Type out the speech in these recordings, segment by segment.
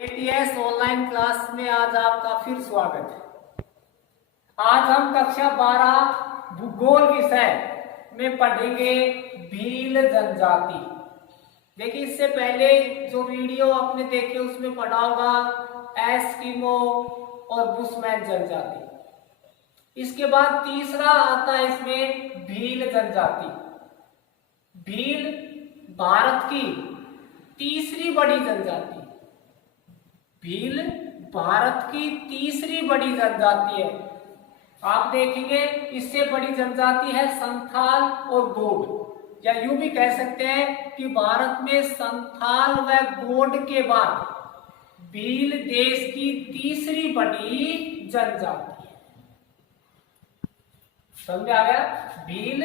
ATS online class में आज आपका फिर स्वागत है। आज हम कक्षा 12 भूगोल विषय में पढ़ेंगे भील जनजाति। देखिए, इससे पहले जो वीडियो आपने देखे उसमें पढ़ा होगा एस्किमो और बुशमैन जनजाति। इसके बाद तीसरा आता है इसमें भील जनजाति। भील भारत की तीसरी बड़ी जनजाति, भील भारत की तीसरी बड़ी जनजाति है। आप देखेंगे इससे बड़ी जनजाति है संथाल और गोंड, या यूं भी कह सकते हैं कि भारत में संथाल व गोंड के बाद भील देश की तीसरी बड़ी जनजाति है। समझ आ गया? भील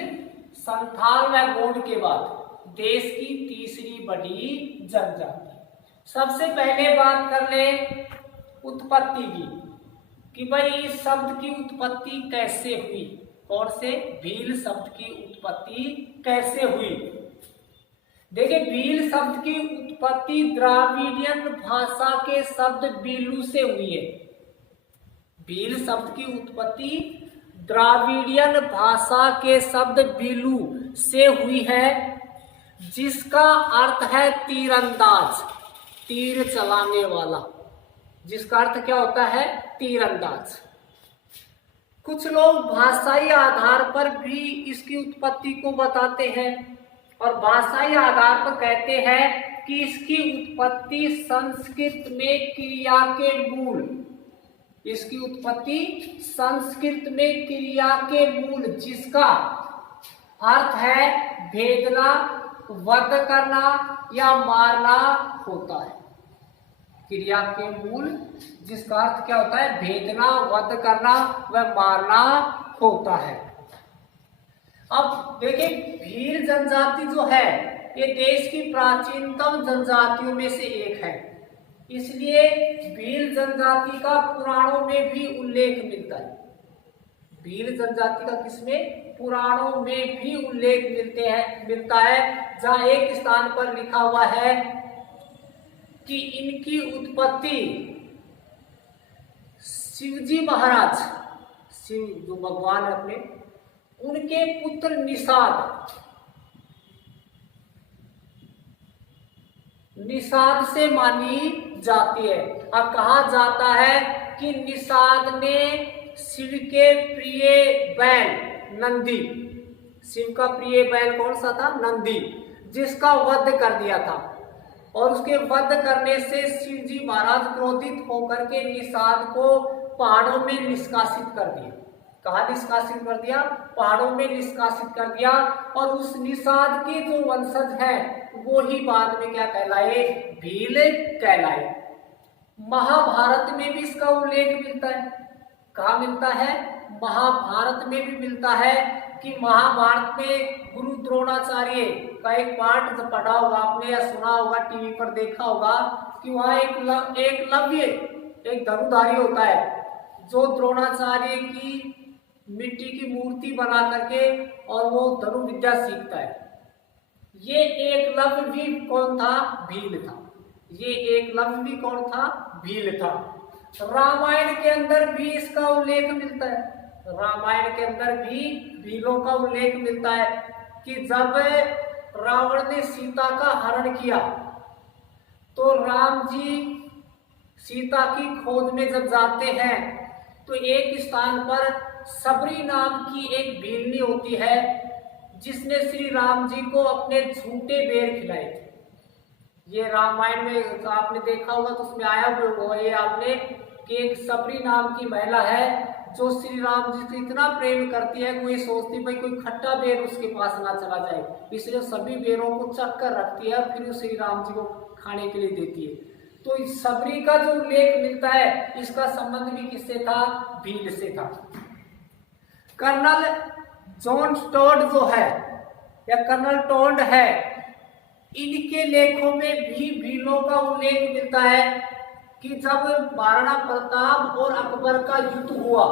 संथाल व गोंड के बाद देश की तीसरी बड़ी जनजाति। सबसे पहले बात कर ले उत्पत्ति की, कि भाई इस शब्द की उत्पत्ति कैसे हुई। कौन से? भील शब्द की उत्पत्ति कैसे हुई। देखिए, भील शब्द की उत्पत्ति द्राविडियन भाषा के शब्द बीलू से हुई है। भील शब्द की उत्पत्ति द्राविडियन भाषा के शब्द बीलू से हुई है, जिसका अर्थ है तीरंदाज, तीर चलाने वाला। जिसका अर्थ क्या होता है? तीरंदाज। कुछ लोग भाषाई आधार पर भी इसकी उत्पत्ति को बताते हैं और भाषाई आधार पर कहते हैं कि इसकी उत्पत्ति संस्कृत में क्रिया के मूल, इसकी उत्पत्ति संस्कृत में क्रिया के मूल, जिसका अर्थ है भेदना, वध करना या मारना होता है। क्रिया के मूल जिसका अर्थ क्या होता है? भेदना, वध करना व मारना होता है। अब देखिए, भील जनजाति जो है ये देश की प्राचीनतम जनजातियों में से एक है। इसलिए भील जनजाति का पुराणों में भी उल्लेख मिलता है। भील जनजाति का किसमें? पुराणों में भी उल्लेख मिलता है, जहां एक स्थान पर लिखा हुआ है कि इनकी उत्पत्ति शिवजी महाराज, शिव जो भगवान है अपने, उनके पुत्र निषाद से मानी जाती है। अब कहा जाता है कि निषाद ने शिव के प्रिय बैल नंदी, शिव का प्रिय बैल कौन सा था? नंदी, जिसका वध कर दिया था। और उसके वध करने से शिवजी महाराज क्रोधित होकर के निषाद को पहाड़ों में निष्कासित कर दिया। कहाँ निष्कासित कर दिया? पहाड़ों में निष्कासित कर दिया। और उस निषाद के जो वंशज हैं वो ही बाद में क्या कहलाए? भील कहलाए। महाभारत में भी इसका उल्लेख मिलता है। कहाँ मिलता है? महाभारत में भी मिलता है कि महाभारत में गुरु द्रोणाचार्य का एक पाठ जब पढ़ा होगा आपने या सुना होगा, टीवी पर देखा होगा, कि वहाँ एकलव्य एक धनुधारी होता है जो द्रोणाचार्य की मिट्टी की मूर्ति बना करके और वो धनु विद्या सीखता है। ये एकलव्य भी कौन था? भील था। ये एकलव्य भी कौन था? भील था। रामायण के अंदर भी इसका उल्लेख मिलता है। रामायण के अंदर भी भीलों का उल्लेख मिलता है कि जब रावण ने सीता का हरण किया तो राम जी सीता की खोज में जब जाते हैं तो एक स्थान पर सबरी नाम की एक भीलनी होती है, जिसने श्री राम जी को अपने झूठे बेर खिलाए थे। ये रामायण में आपने देखा होगा तो उसमें आया हुआ ये आपने कि एक सबरी नाम की महिला है जो श्री राम जी से इतना प्रेम करती है कि वो ये सोचती भाई कोई खट्टा बेर उसके पास ना चला जाए, इसलिए सभी बेरों को चख कर रखती है और फिर श्री राम जी को खाने के लिए देती है। तो इस सबरी का जो उल्लेख मिलता है इसका संबंध भी किससे था? भील से था। कर्नल जॉन टोड जो है या कर्नल टोड है, इनके लेखों में भी भीलों का उल्लेख मिलता है कि जब महाराणा प्रताप और अकबर का युद्ध हुआ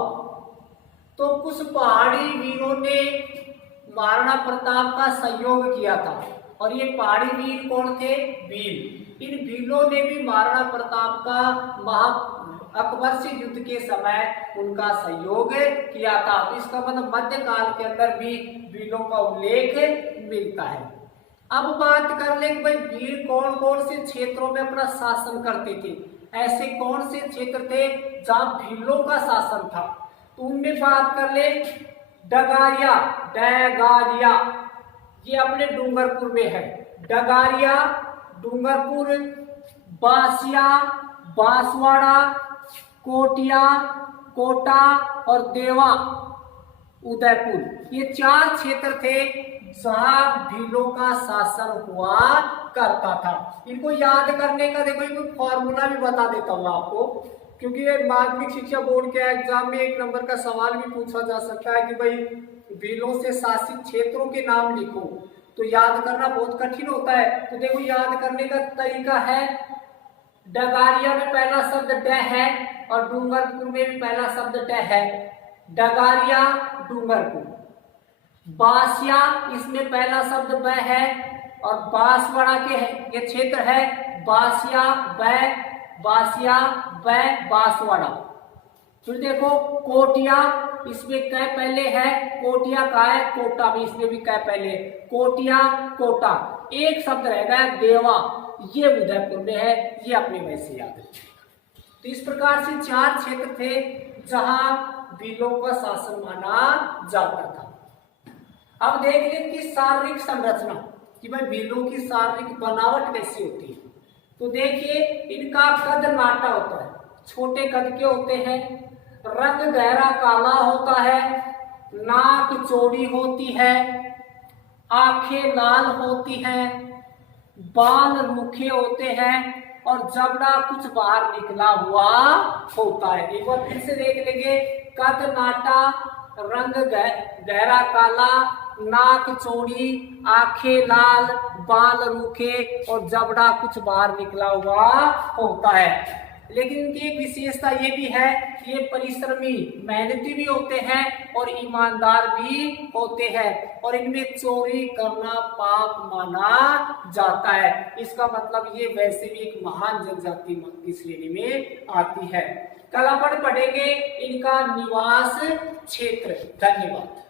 तो कुछ पहाड़ी वीरों ने महाराणा प्रताप का सहयोग किया था। और ये पहाड़ी वीर कौन थे? भील। इन भीलों ने भी महाराणा प्रताप का अकबर से युद्ध के समय उनका सहयोग किया था। तो इसका मतलब मध्यकाल के अंदर भी भीलों का उल्लेख मिलता है। अब बात कर ले कि भाई भील कौन कौन से क्षेत्रों में अपना शासन करते थे, ऐसे कौन से क्षेत्र थे जहां भीलों का शासन था। तो उनमें बात कर ले डगारिया, डगारिया ये अपने डूंगरपुर में है। डगारिया, डूंगरपुर, बासिया, बांसवाड़ा, कोटिया, कोटा और देवा, उदयपुर, ये 4 क्षेत्र थे जहां भीलों का शासन हुआ करता था। इनको याद करने का देखो एक फॉर्मूला भी बता देता हूँ आपको, क्योंकि ये माध्यमिक शिक्षा बोर्ड के एग्जाम में 1 नंबर का सवाल भी पूछा जा सकता है कि भाई भीलों से शासित क्षेत्रों के नाम लिखो, तो याद करना बहुत कठिन होता है। तो देखो याद करने का तरीका है, डगारिया में पहला शब्द ड है और डूंगरपुर में भी पहला शब्द ड है। डगारिया, डूंगरपुर। बासिया, इसमें पहला शब्द ब है और बांसवाड़ा के ये क्षेत्र है बासिया ब, बासिया ब, बांसवाड़ा। फिर देखो कोटिया, इसमें क पहले है, कोटिया का है, कोटा भी, इसमें भी क पहले, कोटिया, कोटा। एक शब्द रह गया देवा, ये उदयपुर में है, ये अपने वैसे याद रखिएगा। तो इस प्रकार से 4 क्षेत्र थे जहां भीलों का शासन माना जाता था। अब देख लें कि शारीरिक संरचना, कि भाई भीलों की शारीरिक बनावट कैसी होती है। तो देखिए इनका कद नाटा होता है, छोटे कद के होते हैं, रंग गहरा काला होता है, नाक चौड़ी होती है, आंखें लाल होती हैं, बाल रूखे होते हैं और जबड़ा कुछ बाहर निकला हुआ होता है। एक बार फिर से देख लेंगे, कद नाटा, रंग गहरा काला, नाक चौड़ी, आंखें लाल, बाल रूखे और जबड़ा कुछ बाहर निकला हुआ होता है। लेकिन इनकी एक विशेषता ये भी है कि ये परिश्रमी, मेहनती भी होते हैं और ईमानदार भी होते हैं और इनमें चोरी करना पाप माना जाता है। इसका मतलब ये वैसे भी एक महान जनजाति की श्रेणी में आती है। कल अपन पढ़ेंगे इनका निवास क्षेत्र। धन्यवाद।